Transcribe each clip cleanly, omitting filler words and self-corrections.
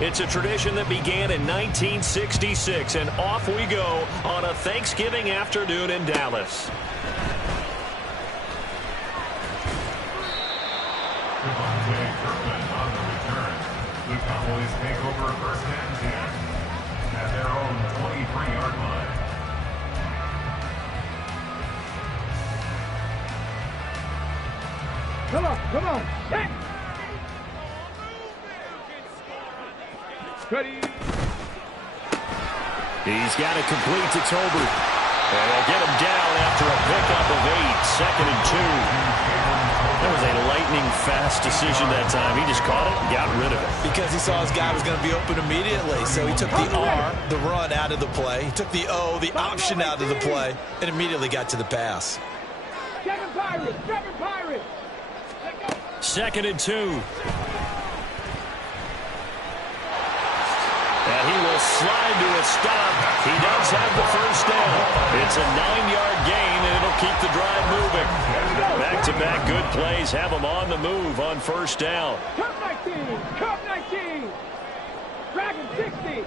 It's a tradition that began in 1966, and off we go on a Thanksgiving afternoon in Dallas. The Cowboys take over first and 10 at their own 23-yard line. Come on. Hey. Ready. He's got it complete to Tolbert. And they'll get him down after a pickup of 8, second and 2. That was a lightning-fast decision that time. He just caught it and got rid of it. Because he saw his guy was going to be open immediately. So he took the R, the run, out of the play. He took the O, the option, out of the play, and immediately got to the pass. Seven Pirates. Second and 2. And he will slide to a stop. He does have the first down. It's a 9-yard gain, and it'll keep the drive moving. Back-to-back good plays have him on the move on first down. Cup 19. Dragon 60.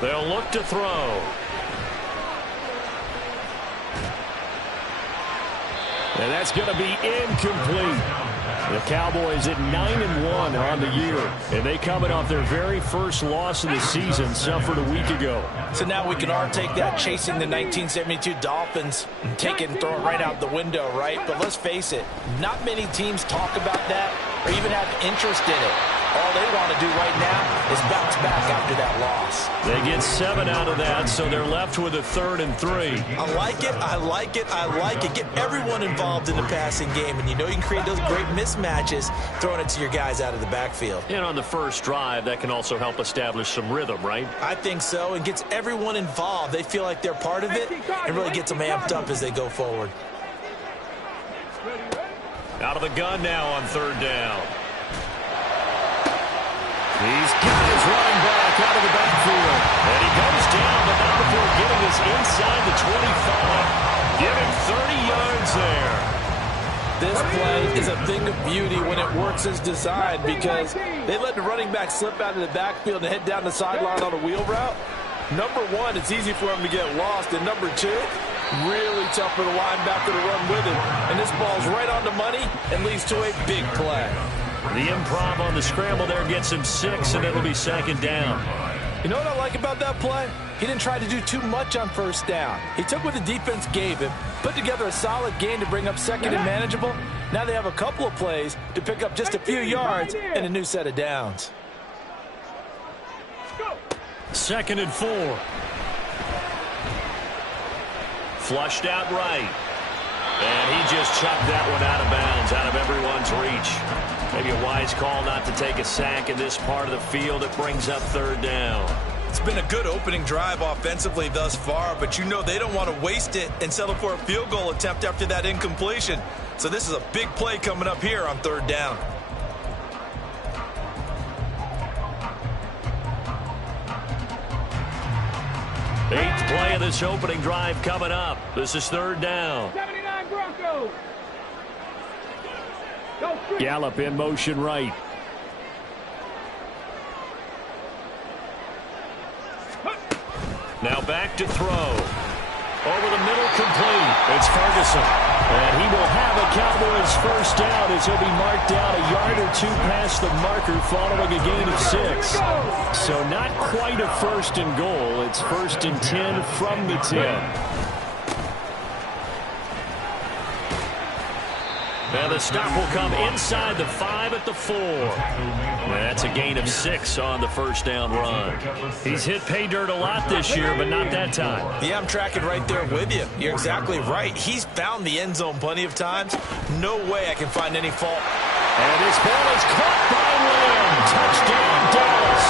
They'll look to throw. And that's going to be incomplete. The Cowboys at 9-1 on the year. And they coming off their very first loss of the season, suffered a week ago. So now we can all take that chasing the 1972 Dolphins and take it and throw it right out the window, right? But let's face it, not many teams talk about that or even have interest in it. All they want to do right now is bounce back after that loss. They get 7 out of that, so they're left with a 3rd and 3. I like it. Get everyone involved in the passing game, and you know you can create those great mismatches throwing it to your guys out of the backfield. And on the first drive, that can also help establish some rhythm, right? I think so, and gets everyone involved. They feel like they're part of it, and really gets them amped up as they go forward. Out of the gun now on 3rd down. He's got his running back out of the backfield. And he goes down, but not before getting us inside the 25. Give him 30 yards there. This play is a thing of beauty when it works as designed because they let the running back slip out of the backfield and head down the sideline on a wheel route. Number one, it's easy for him to get lost. And number two, really tough for the linebacker to run with him. And this ball's right on the money and leads to a big play. The improv on the scramble there gets him 6, and it'll be 2nd down. You know what I like about that play? He didn't try to do too much on first down. He took what the defense gave him, put together a solid gain to bring up 2nd and manageable. Now they have a couple of plays to pick up just a few yards and a new set of downs. 2nd and 4. Flushed out right. And he just chucked that one out of bounds, out of everyone's reach. Maybe a wise call not to take a sack in this part of the field. It brings up 3rd down. It's been a good opening drive offensively thus far, but you know they don't want to waste it and settle for a field goal attempt after that incompletion. So this is a big play coming up here on 3rd down. Eighth play of this opening drive coming up. This is 3rd down. 79 Broncos. Gallup in motion right. Now back to throw. Over the middle, complete. It's Ferguson. And he will have a Cowboys first down as he'll be marked down a yard or 2 past the marker following a gain of 6. So not quite a 1st and goal. It's 1st and 10 from the 10. Now the stop will come inside the 5 at the 4. That's a gain of 6 on the first down run. He's hit pay dirt a lot this year, but not that time. Yeah, I'm tracking right there with you. You're exactly right. He's found the end zone plenty of times. No way I can find any fault. And his ball is caught by Lamb. Touchdown, Dallas.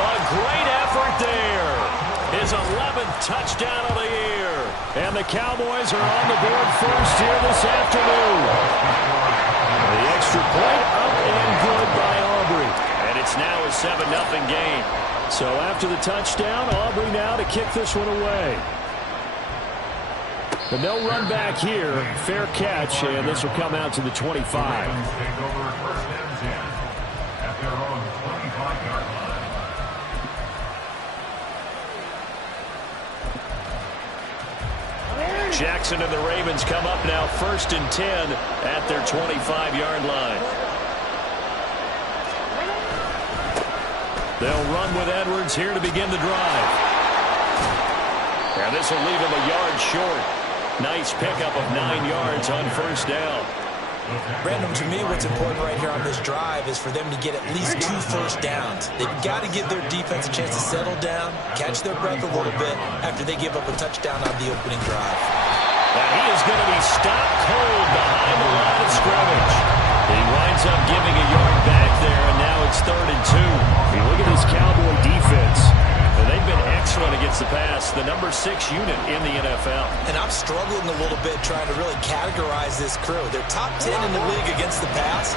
A great effort there. His 11th touchdown of the year. And the Cowboys are on the board first here this afternoon. The extra point up and good by Aubrey. And it's now a 7-0 game. So after the touchdown, Aubrey now to kick this one away. But no run back here. Fair catch, and this will come out to the 25. Jackson and the Ravens come up now 1st and 10 at their 25-yard line. They'll run with Edwards here to begin the drive. And this will leave him a yard short. Nice pickup of 9 yards on 1st down. Brandon, to me, what's important right here on this drive is for them to get at least 2 first downs. They've got to give their defense a chance to settle down, catch their breath a little bit after they give up a touchdown on the opening drive. And he is going to be stopped cold behind the line of scrimmage. He winds up giving a yard back there, and now it's 3rd and 2. You look at this Cowboy defense. And they've been excellent against the pass, the number 6 unit in the NFL. And I'm struggling a little bit trying to really categorize this crew. They're top 10 in the league against the pass,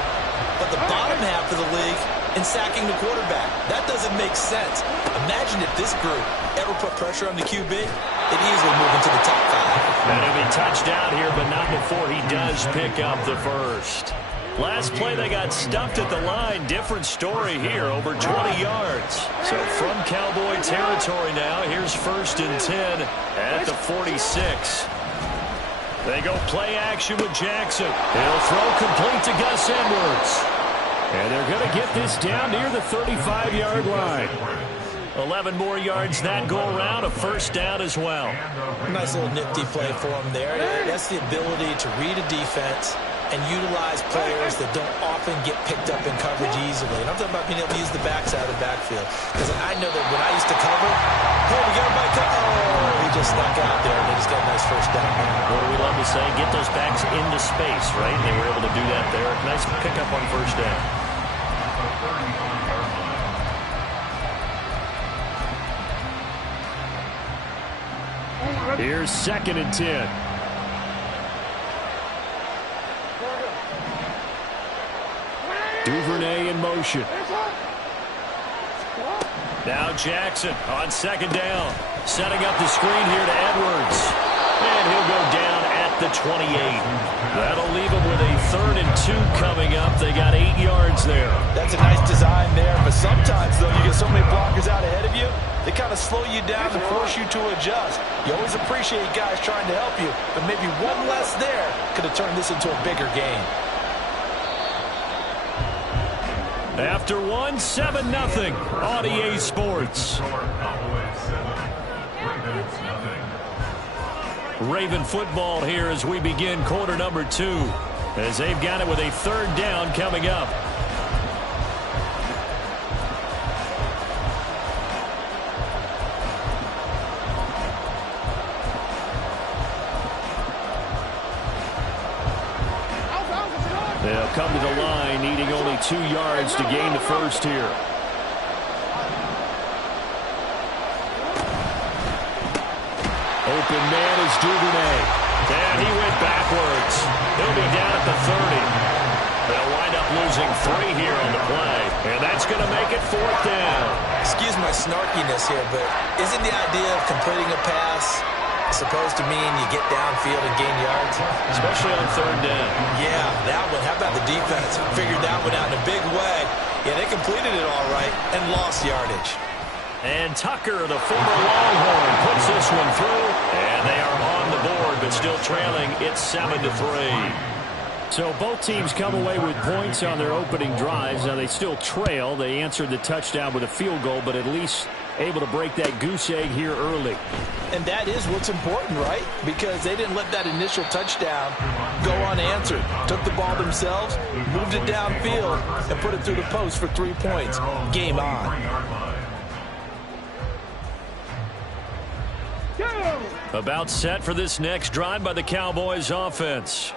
but the bottom half of the league in sacking the quarterback. That doesn't make sense. Imagine if this group ever put pressure on the QB, they'd easily move into the top 5. And he'll be touched out here, but not before he does pick up the first. Last play, they got stuffed at the line. Different story here, over 20 yards. So from Cowboy territory now, here's 1st and 10 at the 46. They go play action with Jackson. He'll throw complete to Gus Edwards. And they're going to get this down near the 35-yard line. 11 more yards that go around, a 1st down as well. Nice little nifty play for him there. That's the ability to read a defense and utilize players that don't often get picked up in coverage easily. And I'm talking about being able to use the backside of the backfield. Because I know that when I used to cover, hey, we got my cover. Oh, he just snuck out there, and they just got a nice 1st down. What do we love to say? Get those backs into space, right? And they were able to do that there. Nice pickup on 1st down. Here's 2nd and 10. Duvernay in motion. Now Jackson on 2nd down. Setting up the screen here to Edwards. And he'll go down at the 28. That'll leave him with a 3rd and 2 coming up. They got 8 yards there. That's a nice design there, but sometimes, though, you get so many blockers out ahead of you, they kind of slow you down and force you to adjust. You always appreciate guys trying to help you, but maybe one less there could have turned this into a bigger game. After 7-0 on EA Sports. Raven football here as we begin quarter number 2, as they've got it with a 3rd down coming up. They'll come to the line, needing only 2 yards to gain the first here. Open man is Duvernay. And he went backwards. He'll be down at the 30. They'll wind up losing 3 here on the play. And that's going to make it 4th down. Excuse my snarkiness here, but isn't the idea of completing a pass supposed to mean you get downfield and gain yards? Especially on 3rd down. Yeah, that one. How about the defense? Figured that one out in a big way. Yeah, they completed it all right and lost yardage. And Tucker, the former Longhorn, puts this one through. And they are on the board, but still trailing. It's 7-3. So both teams come away with points on their opening drives. Now they still trail. They answered the touchdown with a field goal, but at least able to break that goose egg here early. And that is what's important, right? Because they didn't let that initial touchdown go unanswered. Took the ball themselves, moved it downfield, and put it through the post for 3 points. Game on. About set for this next drive by the Cowboys offense.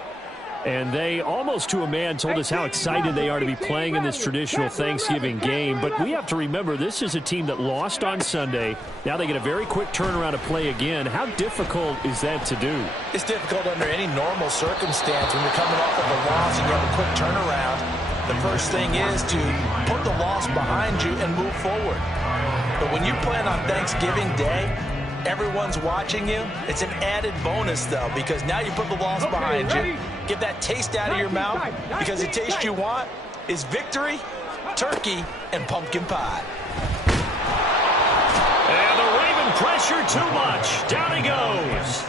And they, almost to a man, told us how excited they are to be playing in this traditional Thanksgiving game. But we have to remember, this is a team that lost on Sunday. Now they get a very quick turnaround to play again. How difficult is that to do? It's difficult under any normal circumstance when you're coming off of a loss and you have a quick turnaround. The first thing is to put the loss behind you and move forward. But when you play on Thanksgiving Day, everyone's watching you. It's an added bonus, though, because now you put the loss behind you. Get that taste out of your mouth, because the taste you want is victory, turkey, and pumpkin pie. And the Raven pressure too much. Down he goes.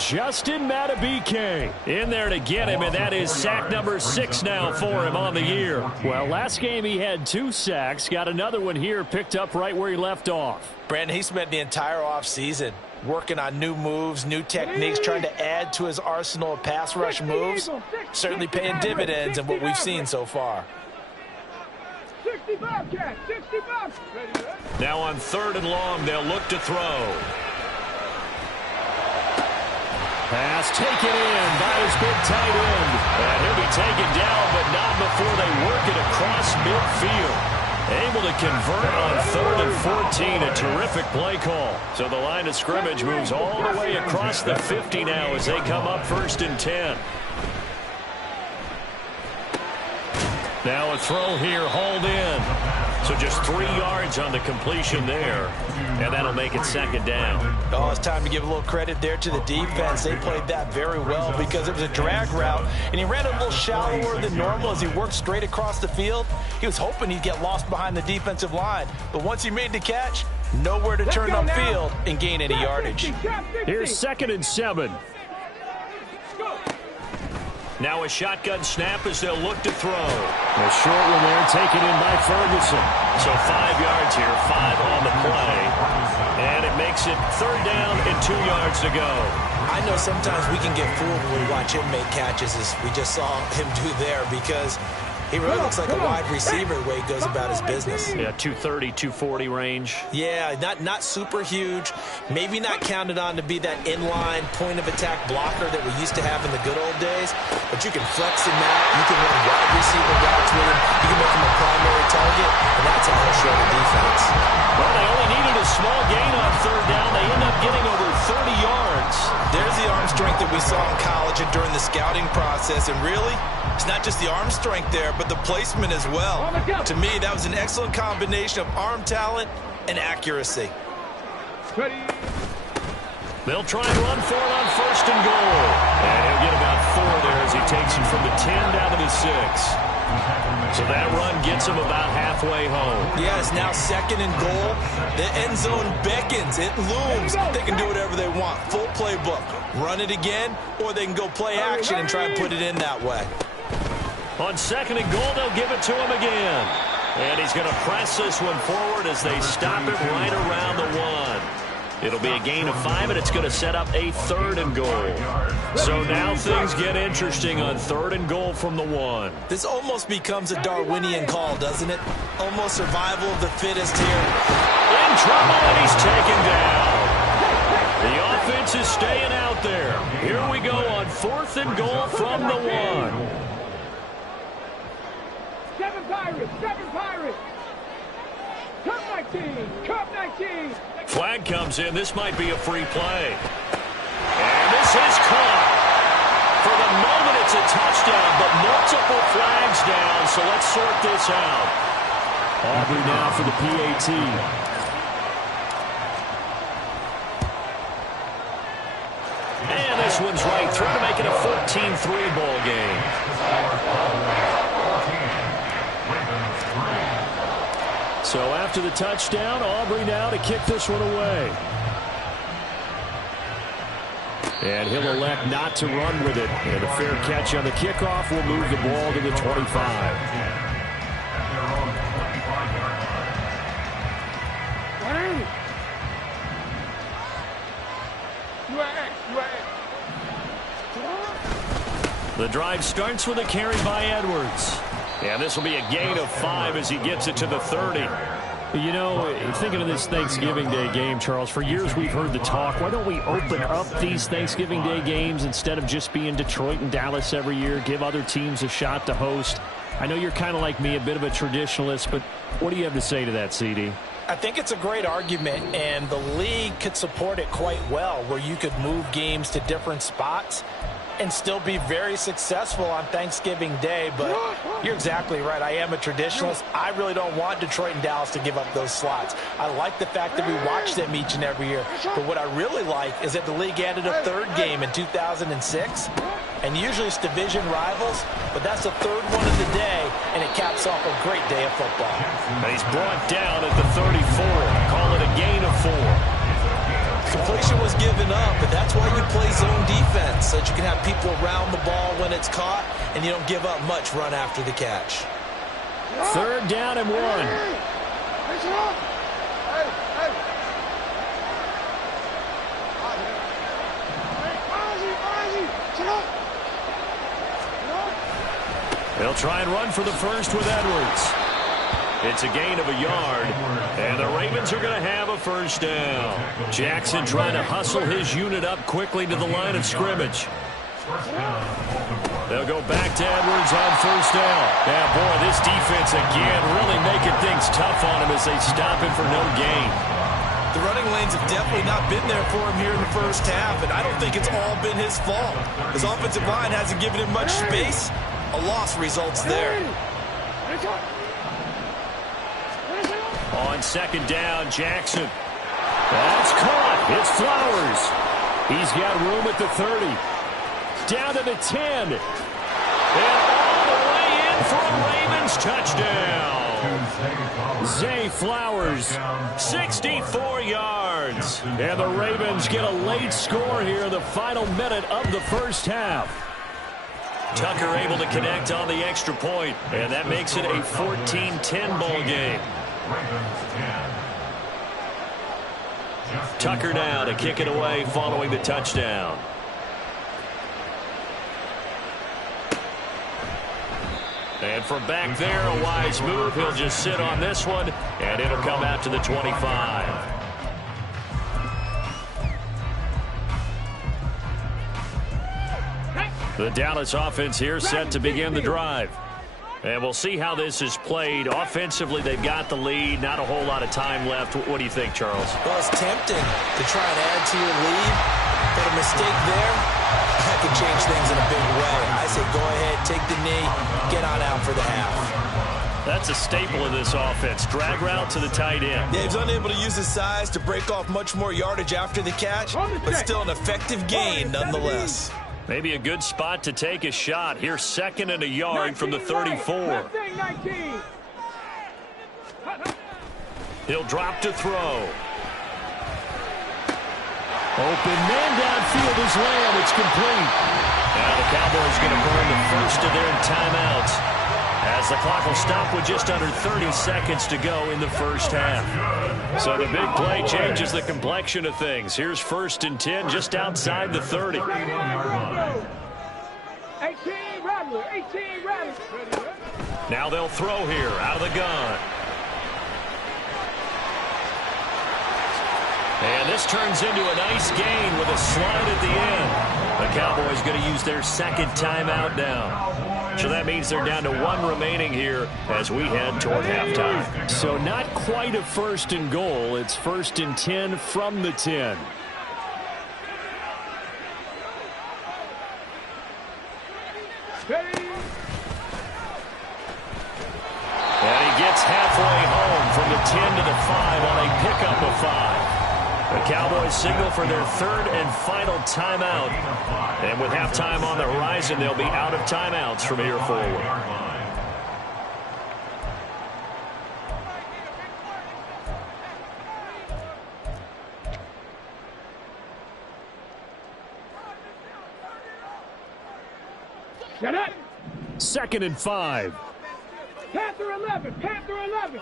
Justin Madubuike in there to get him, and that is sack number 6 now for him on the year. Well, last game he had 2 sacks. Got another one here picked up right where he left off. Brandon, he spent the entire offseason working on new moves, new techniques, trying to add to his arsenal of pass rush moves. Certainly paying dividends in what we've seen so far. 60 Bobcat, 60 bucks. Now on 3rd and long, they'll look to throw. Pass taken in by his big tight end. And he'll be taken down, but not before they work it across midfield. Able to convert on 3rd and 14. A terrific play call. So the line of scrimmage moves all the way across the 50 now as they come up 1st and 10. Now a throw here, hauled in. So just 3 yards on the completion there. And that'll make it 2nd down. Oh, it's time to give a little credit there to the defense. They played that very well because it was a drag route, and he ran a little shallower than normal as he worked straight across the field. He was hoping he'd get lost behind the defensive line, but once he made the catch, nowhere to turn upfield and gain any yardage. Here's 2nd and 7. Now a shotgun snap as they'll look to throw. A short one there, taken in by Ferguson. So 5 yards here, 5 on the play. And it makes it 3rd down and 2 yards to go. I know sometimes we can get fooled when we watch him make catches, as we just saw him do there, because he really looks like a wide receiver the way he goes about his business. Yeah, 230, 240 range. Yeah, not super huge. Maybe not counted on to be that inline point-of-attack blocker that we used to have in the good old days. But you can flex him out. You can run wide receiver routes with him. You can make him a primary target, and that's how he'll show the defense. Well, they only needed a small gain on 3rd down. They end up getting over 30 yards. There's the arm strength that we saw in college and during the scouting process. And really, it's not just the arm strength there, but the placement as well. To me, that was an excellent combination of arm talent and accuracy. They'll try and run for it on 1st and goal. And he'll get about 4 there as he takes him from the 10 down to the 6. So that run gets him about halfway home. Yeah, it's now 2nd and goal. The end zone beckons. It looms. They can do whatever they want. Full playbook. Run it again, or they can go play action and try and put it in that way. On 2nd and goal, they'll give it to him again. And he's going to press this one forward as they stop it right around the 1. It'll be a gain of 5, and it's going to set up a 3rd and goal. So now things get interesting on 3rd and goal from the 1. This almost becomes a Darwinian call, doesn't it? Almost survival of the fittest here. In trouble, and he's taken down. The offense is staying out there. Here we go on 4th and goal from the 1. 7 Pirates, 7 Pirates. Cup 19, Cup 19. Flag comes in. This might be a free play. And this is caught. For the moment, it's a touchdown, but multiple flags down, so let's sort this out. Aubrey now for the PAT. And this one's right through to make it a 14-3 ball game. So after the touchdown, Aubrey now to kick this one away. And he'll elect not to run with it. And a fair catch on the kickoff will move the ball to the 25. The drive starts with a carry by Edwards. And this will be a gain of 5 as he gets it to the 30. You know, thinking of this Thanksgiving Day game, Charles, for years we've heard the talk, why don't we open up these Thanksgiving Day games instead of just being Detroit and Dallas every year, give other teams a shot to host? I know you're kind of like me, a bit of a traditionalist, but what do you have to say to that, CD? I think it's a great argument, and the league could support it quite well, where you could move games to different spots and still be very successful on Thanksgiving Day. But you're exactly right. I am a traditionalist. I really don't want Detroit and Dallas to give up those slots. I like the fact that we watch them each and every year. But what I really like is that the league added a 3rd game in 2006. And usually it's division rivals, but that's the 3rd one of the day, and it caps off a great day of football. And he's brought down at the 34. Call it a gain of 4. Completion was given up, but that's why you play zone defense, so that you can have people around the ball when it's caught, and you don't give up much run after the catch. 3rd down and 1. They'll try and run for the first with Edwards. It's a gain of a yard, and the Ravens are going to have a first down. Jackson trying to hustle his unit up quickly to the line of scrimmage. They'll go back to Edwards on first down. Yeah, boy, this defense again really making things tough on him as they stop him for no gain. The running lanes have definitely not been there for him here in the first half, and I don't think it's all been his fault. His offensive line hasn't given him much space. A loss results there. On 2nd down, Jackson. That's caught. It's Flowers. He's got room at the 30. Down to the 10. And all the way in for a Ravens touchdown. Zay Flowers, 64 yards. And the Ravens get a late score here in the final minute of the first half. Tucker able to connect on the extra point, and that makes it a 14-10 ball game. Tucker now to kick it away following the touchdown. And from back there, a wise move. He'll just sit on this one, and it'll come out to the 25. The Dallas offense here set to begin the drive. And we'll see how this is played. Offensively, they've got the lead. Not a whole lot of time left. What do you think, Charles? Well, it's tempting to try and add to your lead, but a mistake there, that could change things in a big way. I say go ahead, take the knee, get on out for the half. That's a staple of this offense. Drag route to the tight end. Yeah, he's unable to use his size to break off much more yardage after the catch, but still an effective gain nonetheless. Maybe a good spot to take a shot. Here's 2nd and a yard from the 34. He'll drop to throw. Open man downfield is Lamb. It's complete. Now the Cowboys going to burn the first of their timeouts as the clock will stop with just under 30 seconds to go in the first half. So the big play changes the complexion of things. Here's 1st and 10 just outside the 30. 18 Rattler, 18 Rattler. Now they'll throw here out of the gun. And this turns into a nice gain with a slide at the end. The Cowboys going to use their 2nd timeout now. So that means they're down to 1 remaining here as we head toward halftime. So not quite a 1st and goal. It's 1st and 10 from the 10. And he gets halfway home from the 10 to the 5 on a pickup of 5. The Cowboys signal for their 3rd and final timeout. And with halftime on the horizon, they'll be out of timeouts from here forward. Shut up. 2nd and 5. Panther 11, Panther 11.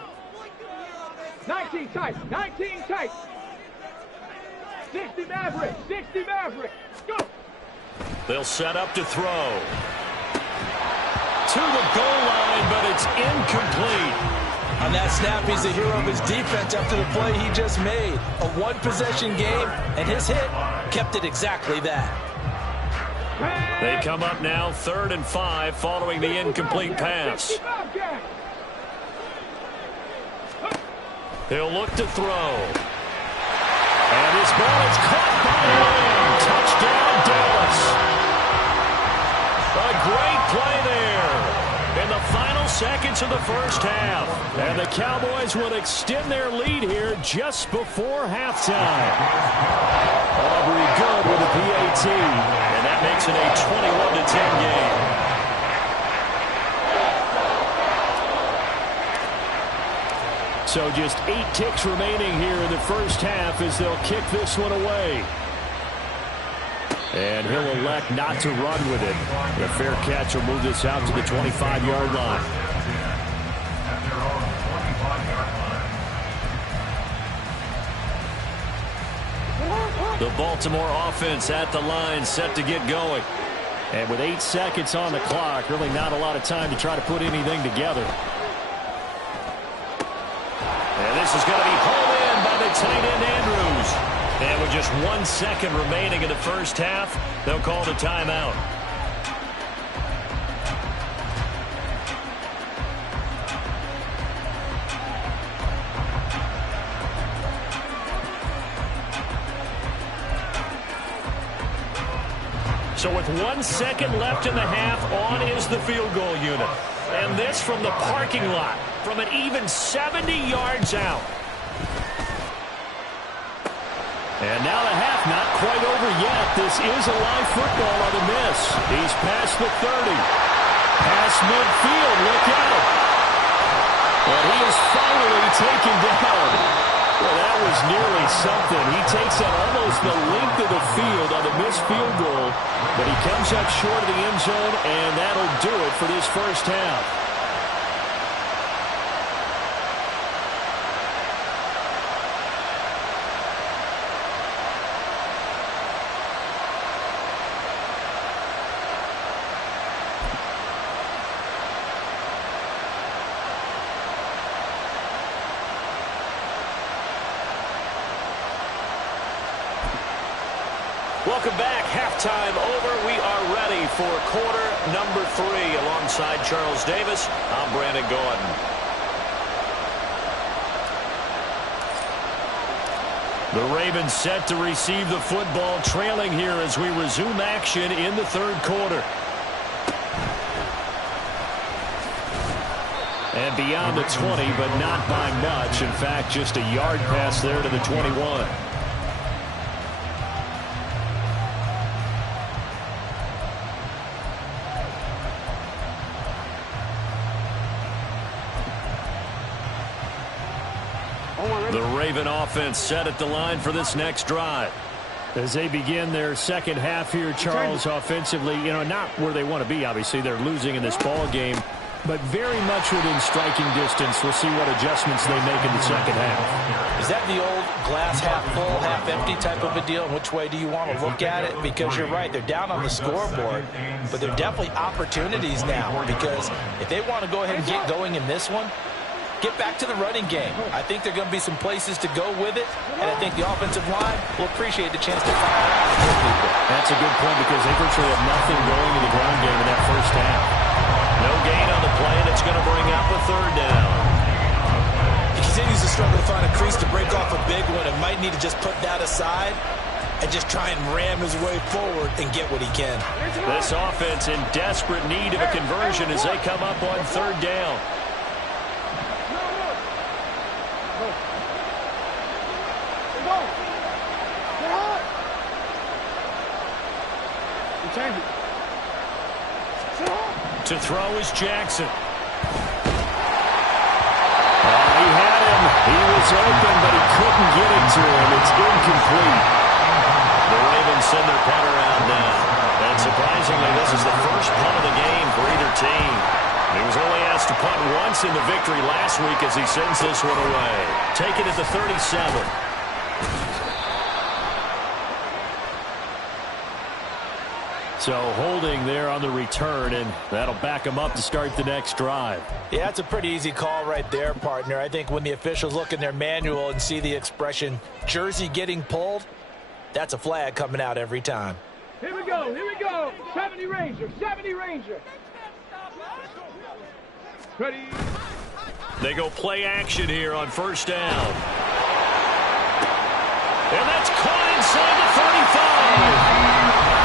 19 tight, 19 tight. 60 Maverick, 60 Maverick. Go. They'll set up to throw. To the goal line, but it's incomplete. On that snap, he's the hero of his defense after the play he just made. A one-possession game, and his hit kept it exactly that. They come up now 3rd and 5 following the incomplete pass. He'll look to throw. And his ball is caught by Lamb. Touchdown, Dallas. A great play there in the final seconds of the first half. And the Cowboys will extend their lead here just before halftime. Aubrey good with a PAT. And that makes it a 21-10 game. So just 8 ticks remaining here in the first half as they'll kick this one away. And he'll elect not to run with it. The fair catch will move this out to the 25-yard line. The Baltimore offense at the line, set to get going. And with 8 seconds on the clock, really not a lot of time to try to put anything together. And this is going to be pulled in by the tight end, Andrews. And with just 1 second remaining in the first half, they'll call the timeout. So with 1 second left in the half, on is the field goal unit. And this from the parking lot, from an even 70 yards out. And now the half not quite over yet. This is a live football on the miss. He's past the 30. Past midfield, look out. And he is finally taken down. Well, that was nearly something. He takes out almost the length of the field on the missed field goal, but he comes up short of the end zone, and that'll do it for this first half. Welcome back. Halftime over. We are ready for quarter number 3. Alongside Charles Davis, I'm Brandon Gordon. The Ravens set to receive the football, trailing here as we resume action in the third quarter. And beyond the 20, but not by much. In fact, just a yard pass there to the 21. The Raven offense set at the line for this next drive. As they begin their second half here, Charles, offensively, not where they want to be, obviously. They're losing in this ball game, but very much within striking distance. We'll see what adjustments they make in the second half. Is that the old glass half full, half empty type of a deal? And which way do you want to look at it? Because you're right, they're down on the scoreboard, but they're definitely opportunities now, because if they want to go ahead and get going in this one, get back to the running game. I think there are going to be some places to go with it, and I think the offensive line will appreciate the chance to fire out with people. That's a good point, because they virtually have nothing going in the ground game in that first half. No gain on the play, and it's going to bring up a third down. He continues to struggle to find a crease to break off a big one, and might need to just put that aside and just try and ram his way forward and get what he can. This offense in desperate need of a conversion as they come up on third down. To throw is Jackson. He had him. He was open, but he couldn't get it to him. It's incomplete. The Ravens send their punter out now. And surprisingly, this is the first punt of the game for either team. He was only asked to punt once in the victory last week as he sends this one away. Taken at the 37. So holding there on the return, and that'll back him up to start the next drive. Yeah, that's a pretty easy call right there, partner. I think when the officials look in their manual and see the expression jersey getting pulled, that's a flag coming out every time. Here we go, 70 Ranger, 70 Ranger. Ready. They go play action here on first down. And that's caught inside the 35.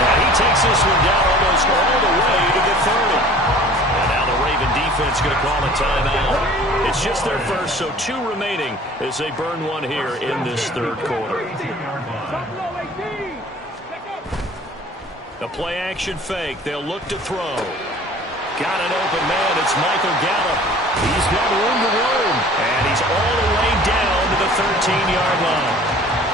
And he takes this one down almost all the way to the 30. And now the Raven defense going to call a timeout. It's just their first, so 2 remaining as they burn one here in this third quarter. The play action fake. They'll look to throw. Got an open man. It's Michael Gallup. He's got room to roam. And he's all the way 14-yard line.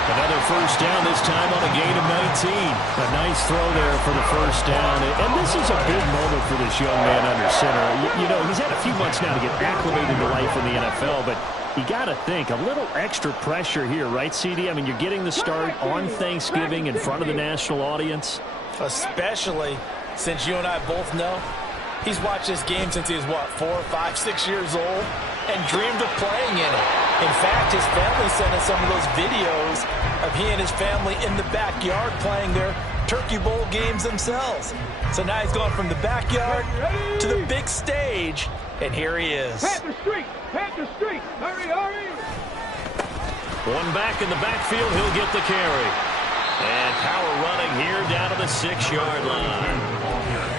Another first down, this time on a gain of 19. A nice throw there for the first down. And this is a big moment for this young man under center. You know, he's had a few months now to get acclimated to life in the NFL, but you got to think, a little extra pressure here, right, CD? I mean, you're getting the start on Thanksgiving in front of the national audience. Especially since you and I both know he's watched this game since he was, what, 4, 5, 6 years old and dreamed of playing in it. In fact, his family sent us some of those videos of he and his family in the backyard playing their Turkey Bowl games themselves. So now he's going from the backyard to the big stage, and here he is. Panther Street! Panther Street! Hurry, hurry! One back in the backfield, he'll get the carry. And power running here down to the 6-yard line.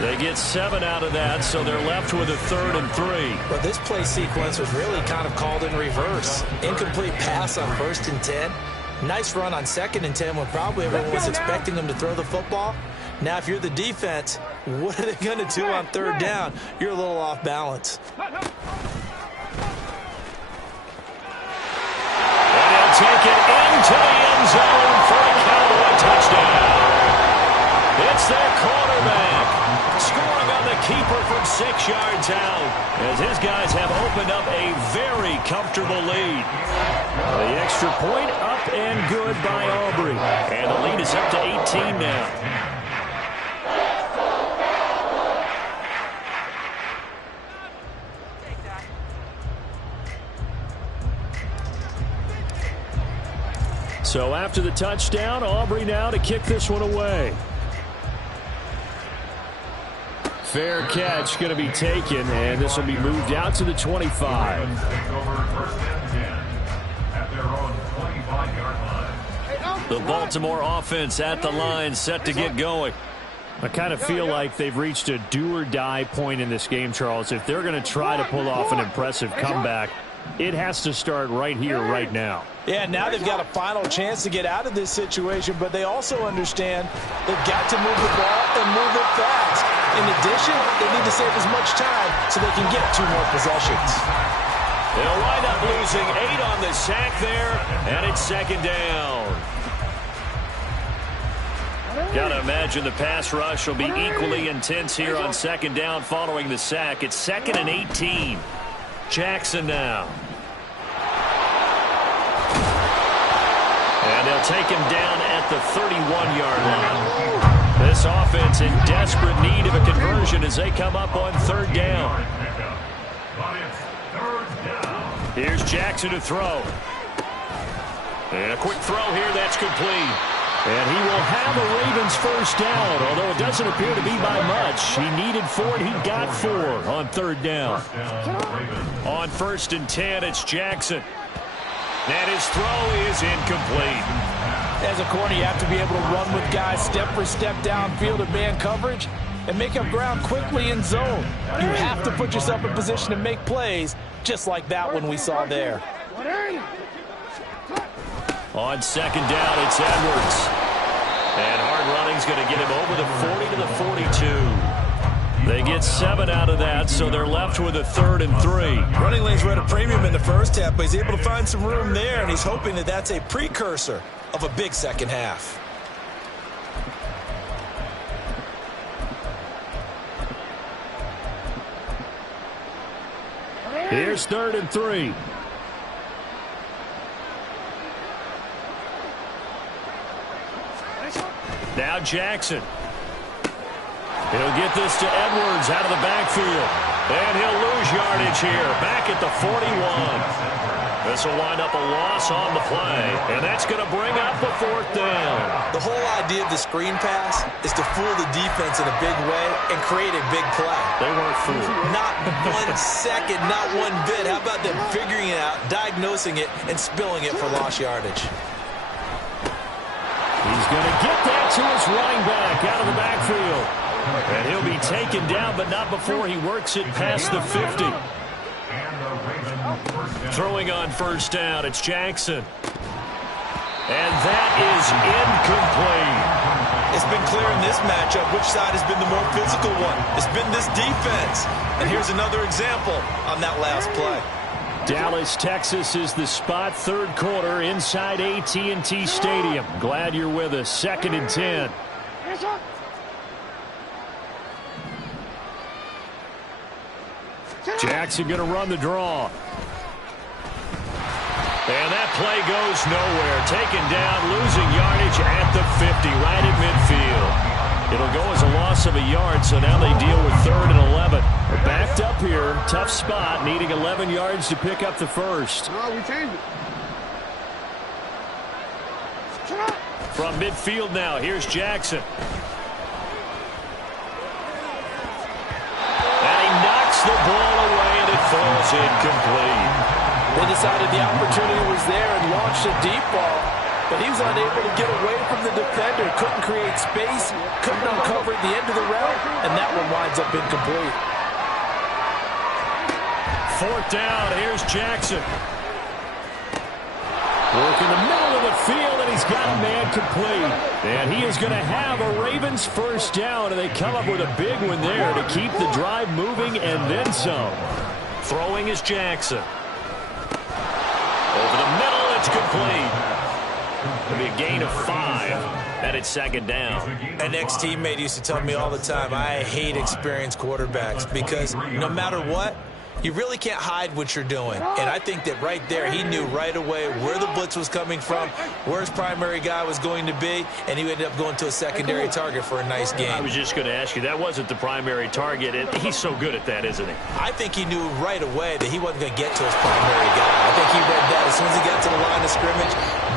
They get 7 out of that, so they're left with a 3rd and 3. Well, this play sequence was really kind of called in reverse. Incomplete pass on 1st and 10. Nice run on 2nd and 10 when probably everyone was expecting them to throw the football. Now, if you're the defense, what are they going to do on 3rd down? You're a little off balance. And he'll take it into the end zone for a Cowboy touchdown. It's their quarterback scoring on the keeper from 6 yards out, as his guys have opened up a very comfortable lead. The extra point up and good by Aubrey, and the lead is up to 18 now. So after the touchdown, Aubrey now to kick this one away. Fair catch going to be taken, and this will be moved out to the 25. The Baltimore offense at the line, set to get going. I kind of feel like they've reached a do-or-die point in this game, Charles. If they're going to try to pull off an impressive comeback, it has to start right here, right now. Yeah, now they've got a final chance to get out of this situation, but they also understand they've got to move the ball and move it fast. In addition, they need to save as much time so they can get 2 more possessions. They'll wind up losing 8 on the sack there, and it's 2nd down. Got to imagine the pass rush will be equally intense here on 2nd down following the sack. It's 2nd and 18. Jackson now. And they'll take him down at the 31-yard line. This offense in desperate need of a conversion as they come up on 3rd down. Here's Jackson to throw. And a quick throw here that's complete. And he will have a Ravens first down, although it doesn't appear to be by much. He needed 4, and he got 4 on 3rd down. On 1st and 10, it's Jackson. And his throw is incomplete. As a corner, you have to be able to run with guys step for step downfield in man coverage and make up ground quickly in zone. You have to put yourself in position to make plays, just like that one we saw there. On 2nd down, it's Edwards. And hard running's going to get him over the 40 to the 42. They get 7 out of that, so they're left with a 3rd and 3. Running lanes were at a premium in the first half, but he's able to find some room there, and he's hoping that that's a precursor of a big second half. Here's 3rd and 3. Now Jackson. He'll get this to Edwards out of the backfield. And he'll lose yardage here. Back at the 41. This will wind up a loss on the play. And that's going to bring up the 4th down. The whole idea of the screen pass is to fool the defense in a big way and create a big play. They weren't fooled. Not 1 second, not 1 bit. How about them figuring it out, diagnosing it, and spilling it for lost yardage? He's going to get that to his running back out of the backfield. And he'll be taken down, but not before he works it past the 50. Throwing on 1st down, it's Jackson. And that is incomplete. It's been clear in this matchup which side has been the more physical one. It's been this defense. And here's another example on that last play. Dallas, Texas is the spot. Third quarter inside AT&T Stadium. Glad you're with us. 2nd and 10. Jackson going to run the draw. And that play goes nowhere. Taken down, losing yardage at the 50, right at midfield. It'll go as a loss of a yard, so now they deal with 3rd and 11. They're backed up here. Tough spot, needing 11 yards to pick up the first. No, we changed it. From midfield now, here's Jackson. And he knocks the ball away, and it falls incomplete. They decided the opportunity was there and launched a deep ball, but he was unable to get away from the defender. Couldn't create space, couldn't uncover at the end of the route, and that one winds up incomplete. 4th down, here's Jackson. Working the middle of the field, and he's got a man complete. And he is going to have a Ravens first down, and they come up with a big one there to keep the drive moving and then some. Throwing is Jackson. Over the middle, it's complete. It'll be a gain of 5, and it's 2nd down. An ex-teammate used to tell me all the time, I hate experienced quarterbacks because no matter what, you really can't hide what you're doing. And I think that right there, he knew right away where the blitz was coming from, where his primary guy was going to be, and he ended up going to a secondary target for a nice game. I was just going to ask you, that wasn't the primary target, and he's so good at that, isn't he? I think he knew right away that he wasn't going to get to his primary guy. I think he read that as soon as he got to the line of scrimmage,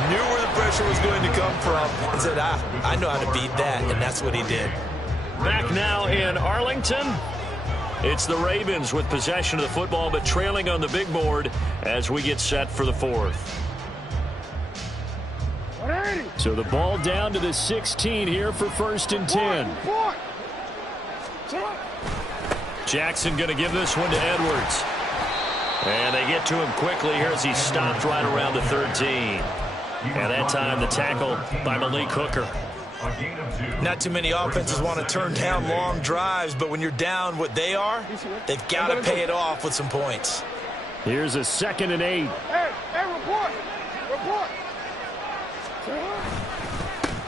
knew where the pressure was going to come from, and said, I know how to beat that, and that's what he did. Back now in Arlington. It's the Ravens with possession of the football, but trailing on the big board as we get set for the 4th. So the ball down to the 16 here for 1st and 10. Jackson going to give this one to Edwards. And they get to him quickly here as he stopped right around the 13. And that time the tackle by Malik Hooker. Not too many offenses want to turn down long drives, but when you're down what they are, they've got to pay it off with some points. Here's a 2nd and 8. Hey, report.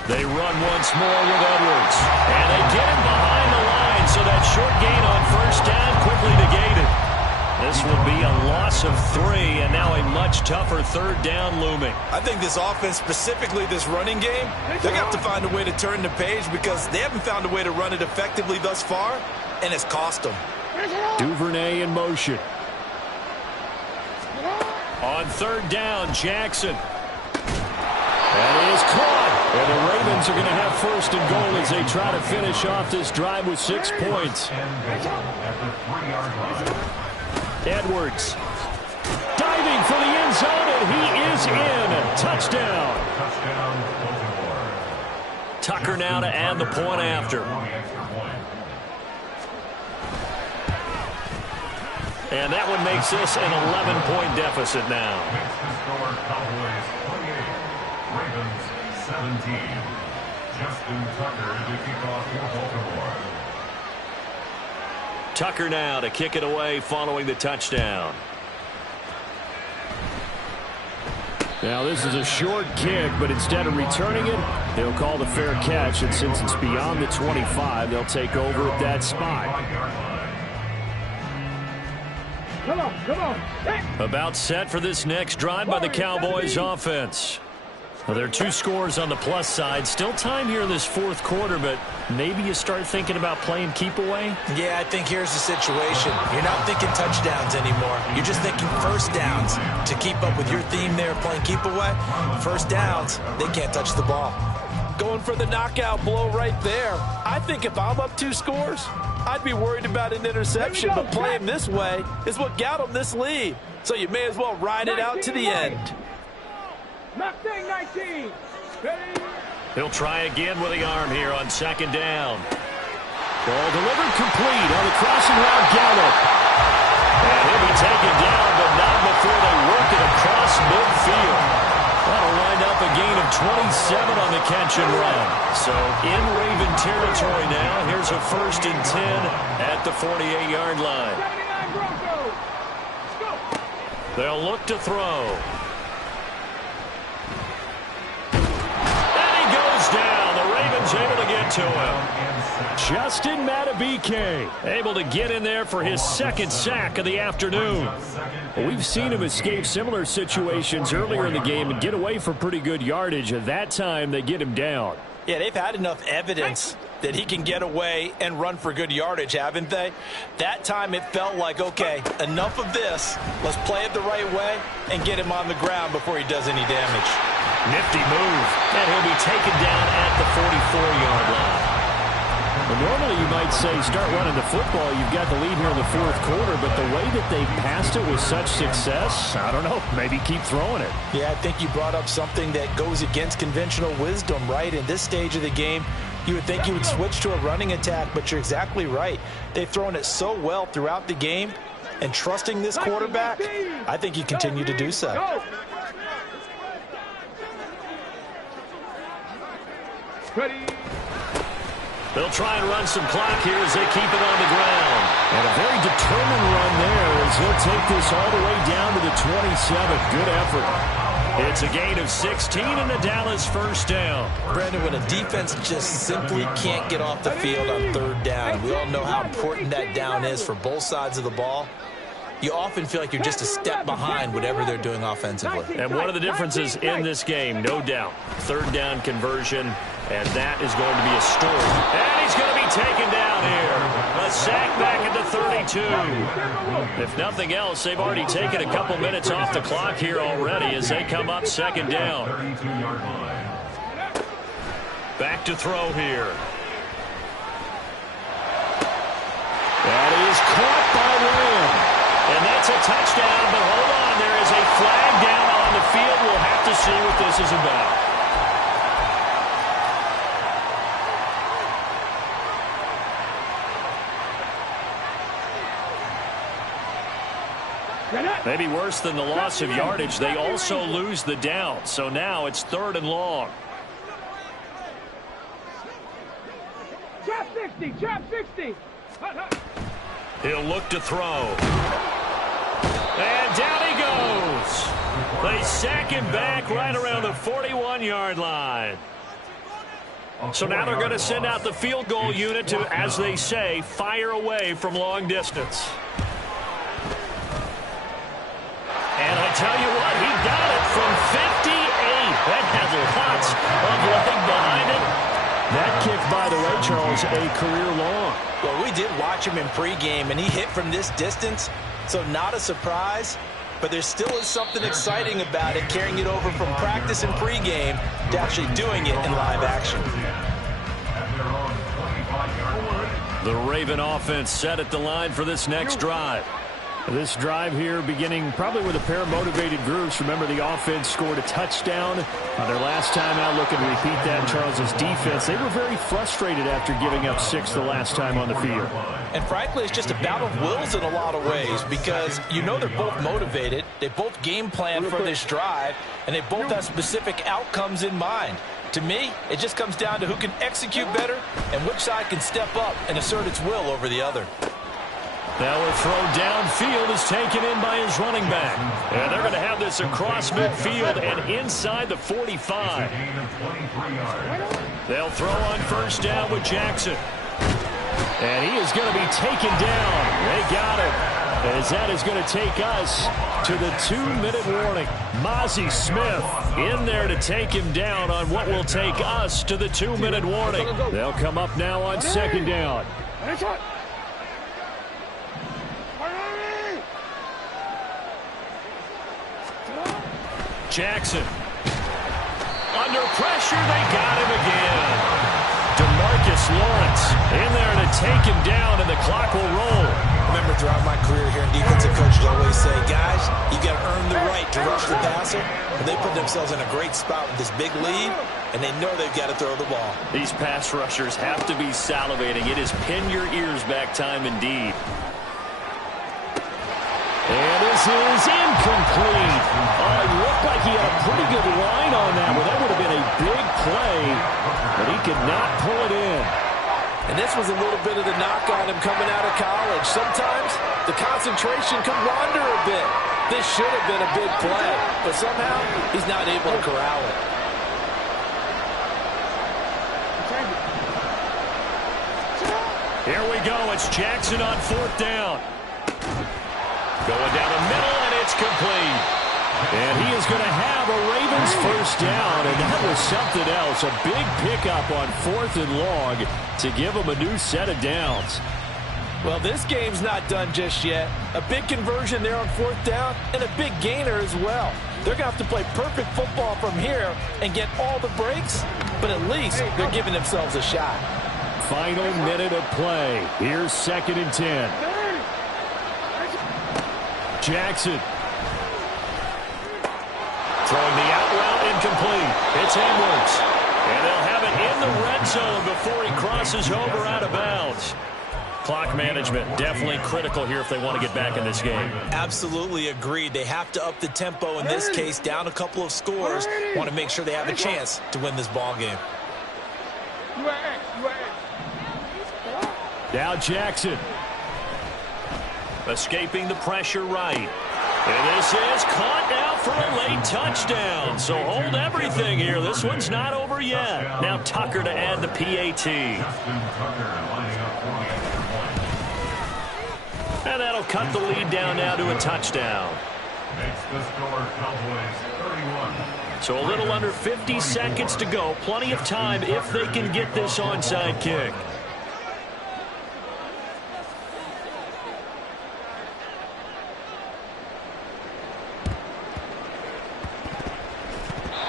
They run once more with Edwards. And they get him behind the line, so that short gain on 1st down quickly negated. This will be a loss of 3, and now a much tougher 3rd down looming. I think this offense, specifically this running game, they're going to have to find a way to turn the page because they haven't found a way to run it effectively thus far, and it's cost them. Duvernay in motion. On 3rd down, Jackson. And he is caught. And the Ravens are going to have 1st and goal as they try to finish off this drive with 6 points. Edwards diving for the end zone, and he is in. Touchdown. Tucker now to add the point after. And that one makes this an 11-point deficit now. Ravens 17. Justin Tucker to kick off for Baltimore. Tucker now to kick it away following the touchdown. Now this is a short kick, but instead of returning it, they'll call the fair catch, and since it's beyond the 25, they'll take over at that spot. Come on. Hey. About set for this next drive by the Cowboys offense. Well, there are 2 scores on the plus side. Still time here in this 4th quarter, but maybe you start thinking about playing keep away? Yeah, I think here's the situation. You're not thinking touchdowns anymore. You're just thinking 1st downs. To keep up with your theme there, playing keep away, 1st downs, they can't touch the ball. Going for the knockout blow right there. I think if I'm up 2 scores, I'd be worried about an interception, but playing this way is what got them this lead. So you may as well ride it out to the end. 19. He'll try again with the arm here on 2nd down. Ball delivered complete on the crossing route Gallup. And he'll be taken down, but not before they work it across midfield. That'll wind up a gain of 27 on the catch and run. So in Raven territory now. Here's a 1st and 10 at the 48-yard line. 79 Broncos. Go. They'll look to throw. And he goes down. The Ravens able to get to him. Justin Madden24 able to get in there for his second sack of the afternoon. We've seen him escape similar situations earlier in the game and get away for pretty good yardage. At that time, they get him down. Yeah, they've had enough evidence that he can get away and run for good yardage, haven't they? That time it felt like, okay, enough of this. Let's play it the right way and get him on the ground before he does any damage. Nifty move. And he'll be taken down at the 44-yard line. Well, normally you might say start running the football. You've got the lead here in the fourth quarter, but the way that they passed it with such success, I don't know, maybe keep throwing it. Yeah, I think you brought up something that goes against conventional wisdom, right? In this stage of the game, you would think you would switch to a running attack, but you're exactly right. They've thrown it so well throughout the game, and trusting this quarterback, I think you continue to do so. Ready. They'll try and run some clock here as they keep it on the ground. And a very determined run there as he'll take this all the way down to the 27. Good effort. It's a gain of 16 and a Dallas first down. Brandon, when a defense just simply can't get off the field on third down, we all know how important that down is for both sides of the ball. You often feel like you're just a step behind whatever they're doing offensively. And one of the differences in this game, no doubt, third down conversion, and that is going to be a story. And he's going to be taken down here. A sack back at the 32. If nothing else, they've already taken a couple minutes off the clock here already as they come up second down. Back to throw here. That is caught by Lamb. And that's a touchdown, but hold on, there is a flag down on the field. We'll have to see what this is about. Maybe worse than the loss of yardage, they also lose the down. So now it's 3rd and long. Trap 60, trap 60. He'll look to throw. And down he goes. They sack him back right around the 41-yard line. So now they're going to send out the field goal unit to, as they say, fire away from long distance. And I tell you what, he got it from 58. That has lots of leg behind it. That kick, by the way, Charles, a career long. Well, we did watch him in pregame, and he hit from this distance, so not a surprise. But there still is something exciting about it, carrying it over from practice and pregame to actually doing it in live action. The Raven offense set at the line for this next drive. This drive here beginning probably with a pair of motivated groups. Remember, the offense scored a touchdown on their last time out. Looking to repeat that. Charles's defense, they were very frustrated after giving up 6 the last time on the field. And frankly, it's just a battle of wills in a lot of ways because you know they're both motivated. They both game plan for this drive, and they both have specific outcomes in mind. To me, it just comes down to who can execute better and which side can step up and assert its will over the other. Now a throw downfield is taken in by his running back. And they're going to have this across midfield and inside the 45. They'll throw on first down with Jackson. And he is going to be taken down. They got him. As that is going to take us to the 2-minute warning. Mozzie Smith in there to take him down on what will take us to the 2-minute warning. They'll come up now on second down. Jackson. Under pressure, they got him again. DeMarcus Lawrence in there to take him down, and the clock will roll. Remember, throughout my career here in defensive coaches always say, guys, you got to earn the right to rush the passer. But they put themselves in a great spot with this big lead, and they know they've got to throw the ball. These pass rushers have to be salivating. It is pin your ears back time indeed. And this is incomplete. Oh, it looked like he had a pretty good line on that one. That would have been a big play, but he could not pull it in. And this was a little bit of the knock on him coming out of college. Sometimes the concentration can wander a bit. This should have been a big play, but somehow he's not able to corral it. Here we go. It's Jackson on 4th down. Going down the middle, and it's complete. And he is going to have a Ravens first down, and that was something else. A big pickup on 4th and long to give him a new set of downs. Well, this game's not done just yet. A big conversion there on 4th down and a big gainer as well. They're going to have to play perfect football from here and get all the breaks, but at least they're giving themselves a shot. Final minute of play. Here's 2nd and 10. Jackson. Throwing the out route incomplete. It's Edwards. And they'll have it in the red zone before he crosses over out of bounds. Clock management definitely critical here if they want to get back in this game. Absolutely agreed. They have to up the tempo in this case, down a couple of scores. Want to make sure they have a chance to win this ball game. Now Jackson. Escaping the pressure right. And this is caught now for a late touchdown. So hold everything here. This one's not over yet. Now Tucker to add the PAT. And that'll cut the lead down now to a touchdown. Makes the score Cowboys 31. So a little under 50 seconds to go. Plenty of time if they can get this onside kick.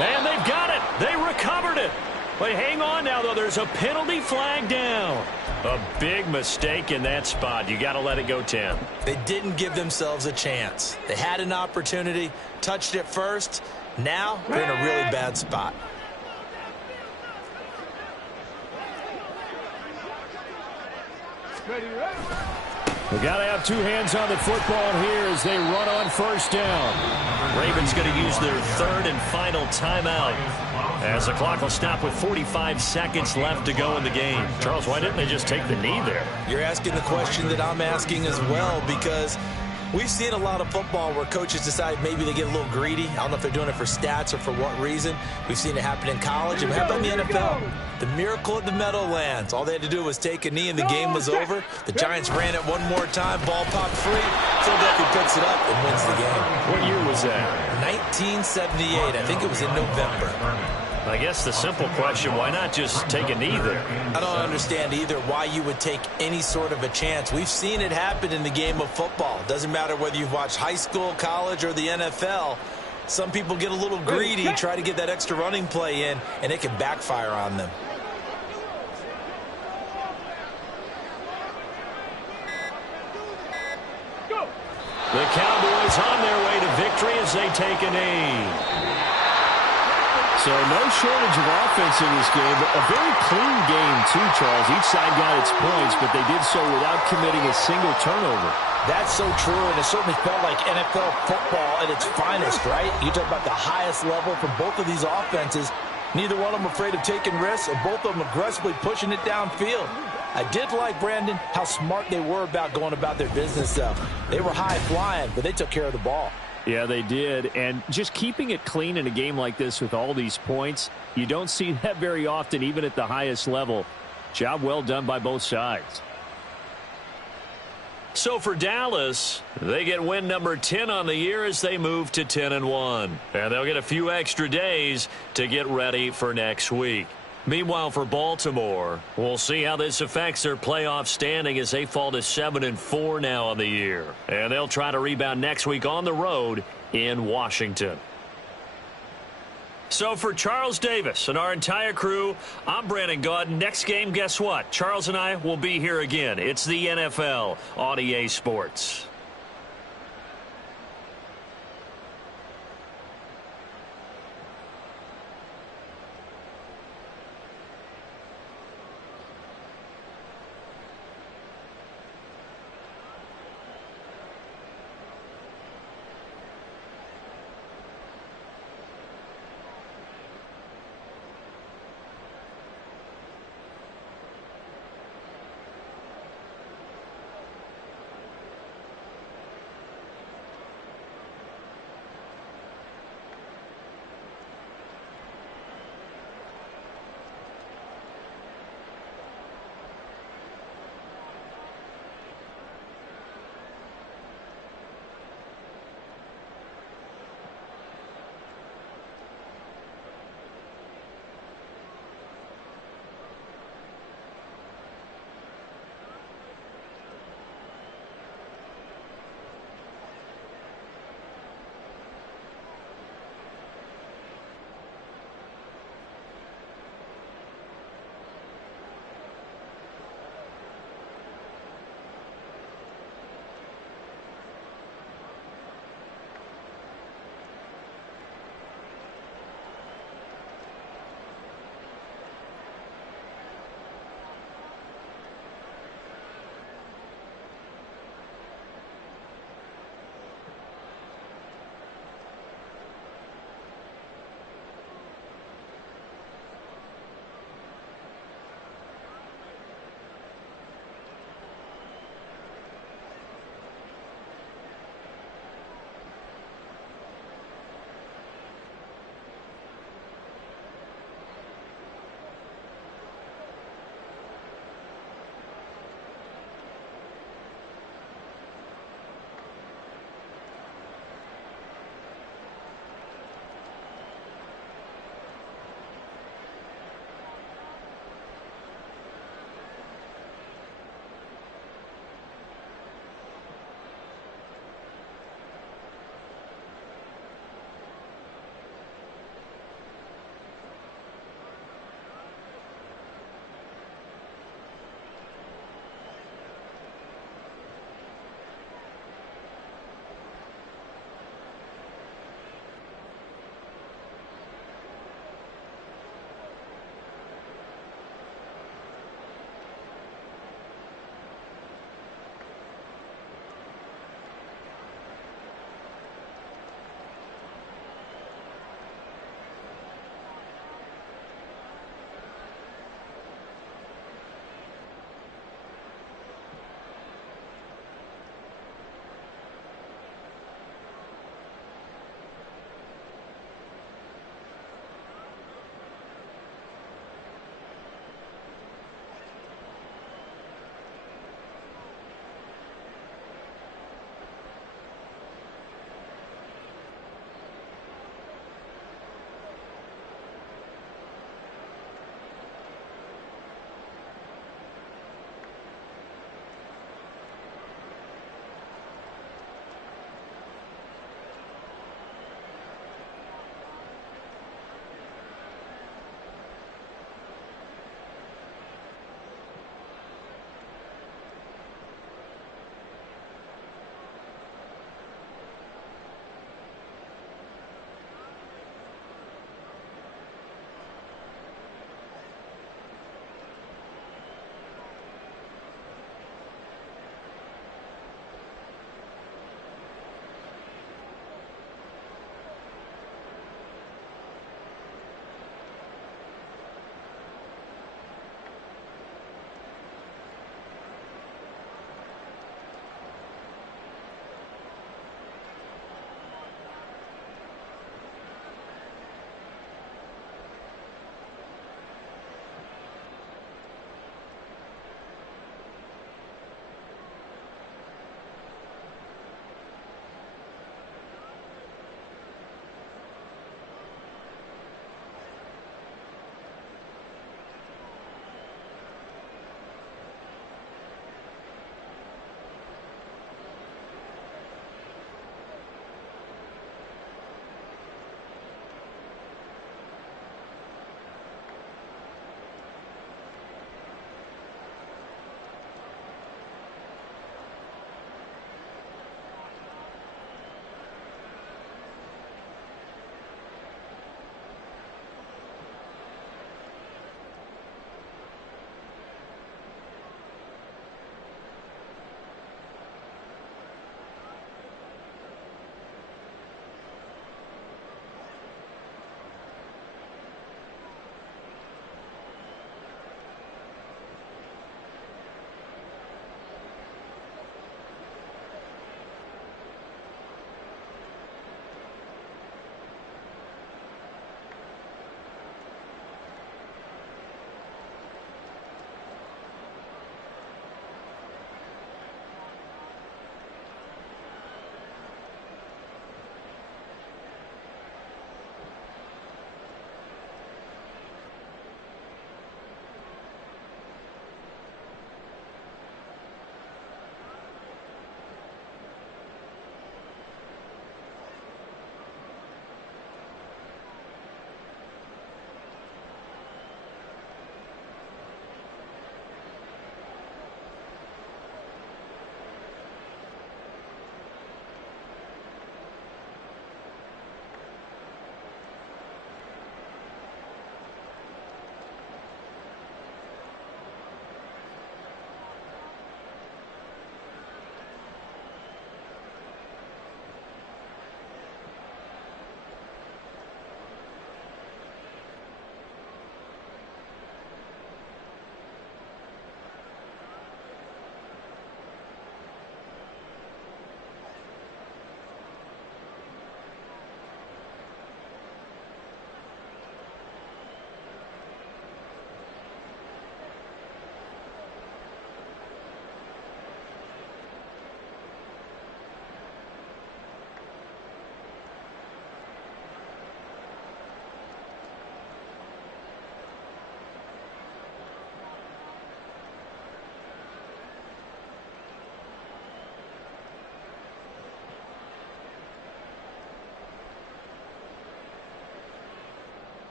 And they've got it. They recovered it. But hang on now, though. There's a penalty flag down. A big mistake in that spot. You got to let it go, Tim. They didn't give themselves a chance. They had an opportunity, touched it first. Now they're in a really bad spot. We got to have two hands on the football here as they run on 1st down. Ravens going to use their 3rd and final timeout as the clock will stop with 45 seconds left to go in the game. Charles, why didn't they just take the knee there? You're asking the question that I'm asking as well, because we've seen a lot of football where coaches decide maybe they get a little greedy. I don't know if they're doing it for stats or for what reason. We've seen it happen in college. And how about in the NFL? The miracle of the Meadowlands. All they had to do was take a knee and the game was over. The Giants ran it one more time. Ball popped free. Philadelphia picks it up and wins the game. What year was that? 1978. I think it was in November. I guess the simple question, why not just take a knee there? I don't understand either why you would take any sort of a chance. We've seen it happen in the game of football. Doesn't matter whether you've watched high school, college, or the NFL. Some people get a little greedy, try to get that extra running play in, and it can backfire on them. The Cowboys on their way to victory as they take a knee. So no shortage of offense in this game, but a very clean game too, Charles. Each side got its points, but they did so without committing a single turnover. That's so true, and it certainly felt like NFL football at its finest, right? You talk about the highest level from both of these offenses. Neither one of them afraid of taking risks, and both of them aggressively pushing it downfield. I did like, Brandon, how smart they were about going about their business, though. They were high-flying, but they took care of the ball. Yeah, they did. And just keeping it clean in a game like this with all these points, you don't see that very often, even at the highest level. Job well done by both sides. So for Dallas, they get win number 10 on the year as they move to 10-1. And they'll get a few extra days to get ready for next week. Meanwhile, for Baltimore, we'll see how this affects their playoff standing as they fall to 7-4 now on the year. And they'll try to rebound next week on the road in Washington. So for Charles Davis and our entire crew, I'm Brandon Gaudin. Next game, guess what? Charles and I will be here again. It's the NFL on EA Sports.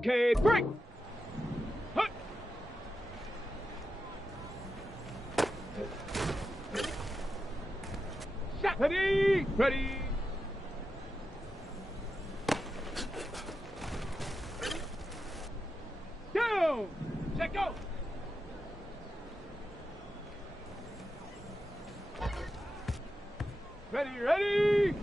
Okay, break. Hut. Set. Ready. Ready. Down. Set, go. Ready, ready.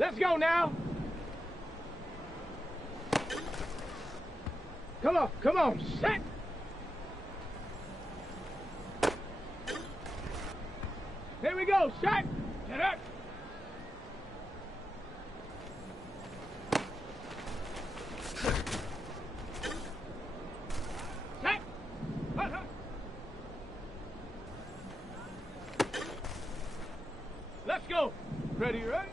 Let's go now. Come on, set. Here we go, set. Get up. Set. Hut, hut. Let's go. Ready, ready.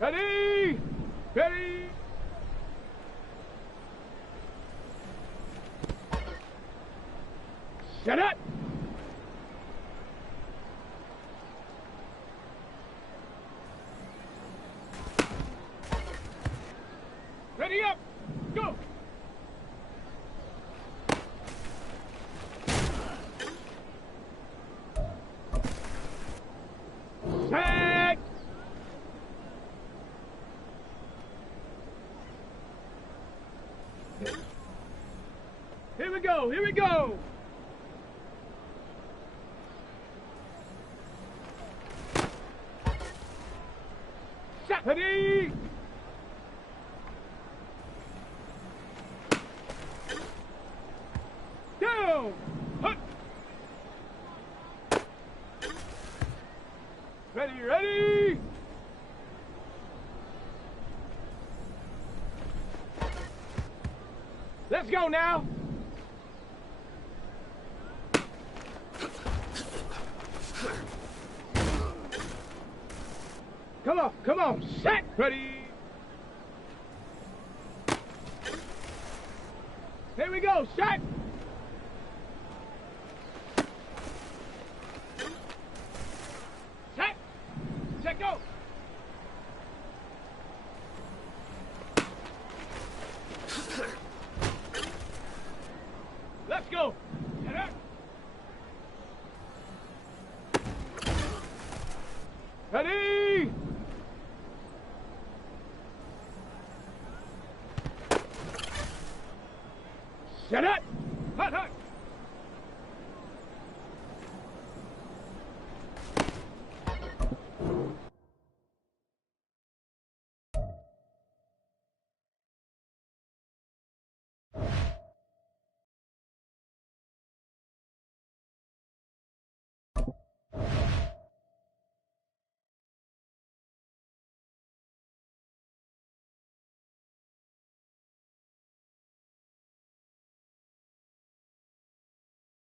Ready! Ready! Set up! Ready up! Go! Set! Here we go, here we go! Set! Ready! Down! Hut! Ready, ready! Let's go now! Come on, set! Ready! Here we go, set! Set! Set, go! Let's go! Set up! Ready! Set up!